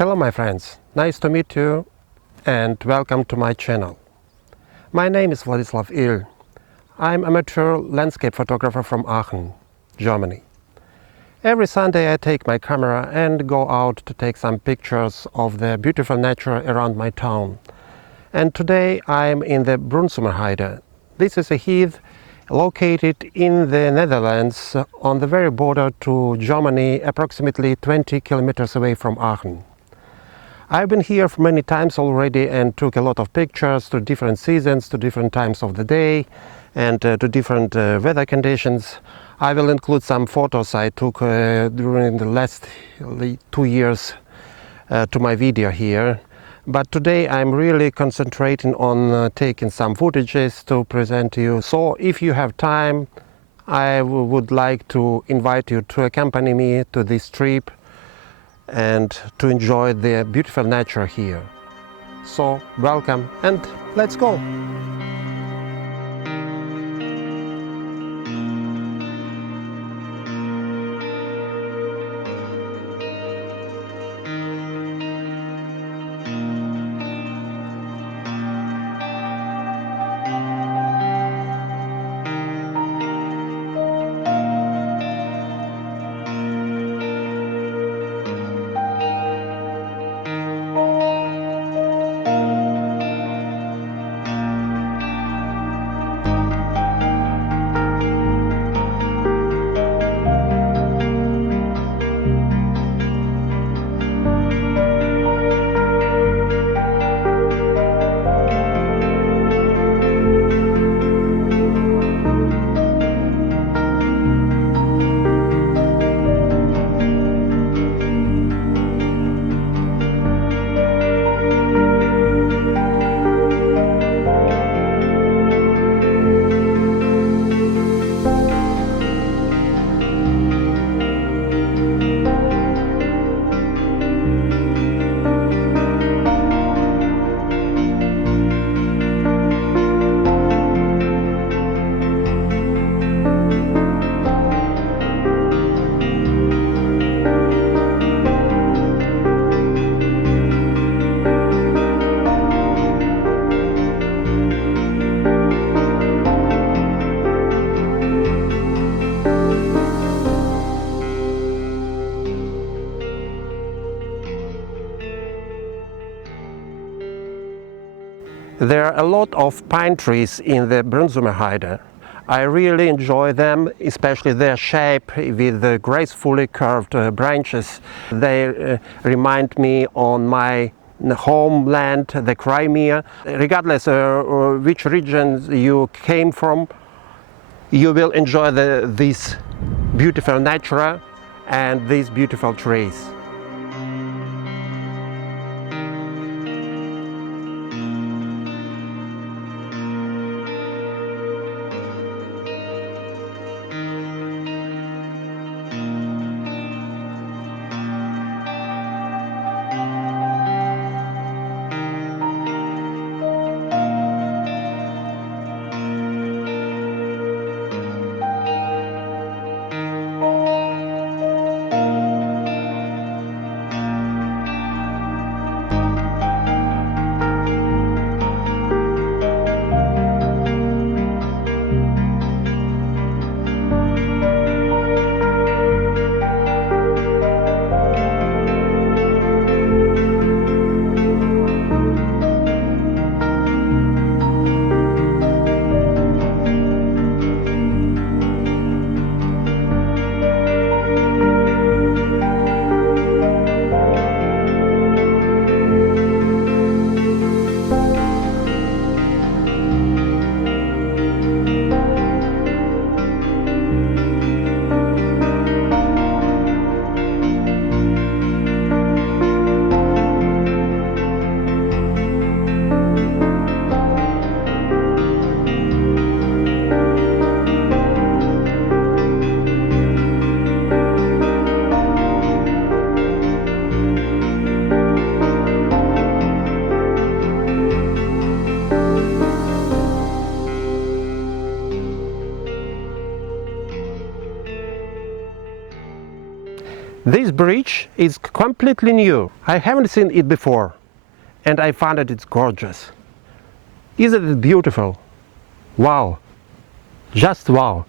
Hello my friends, nice to meet you and welcome to my channel. My name is Władysław Ill. I'm amateur landscape photographer from Aachen, Germany. Every Sunday I take my camera and go out to take some pictures of the beautiful nature around my town. And today I'm in the Brunssummerheide. This is a heath located in the Netherlands on the very border to Germany, approximately 20 kilometers away from Aachen. I've been here many times already and took a lot of pictures to different seasons, to different times of the day and to different weather conditions. I will include some photos I took during the last 2 years to my video here. But today I'm really concentrating on taking some footages to present to you. So if you have time, I would like to invite you to accompany me to this trip and to enjoy the beautiful nature here. So welcome and let's go! There are a lot of pine trees in the Brunssummerheide. I really enjoy them, especially their shape with the gracefully curved branches. They remind me on my homeland, the Crimea. Regardless which region you came from, you will enjoy this beautiful nature and these beautiful trees. bridge is completely new. I haven't seen it before, and I found that it's gorgeous. Isn't it beautiful? Wow, just wow.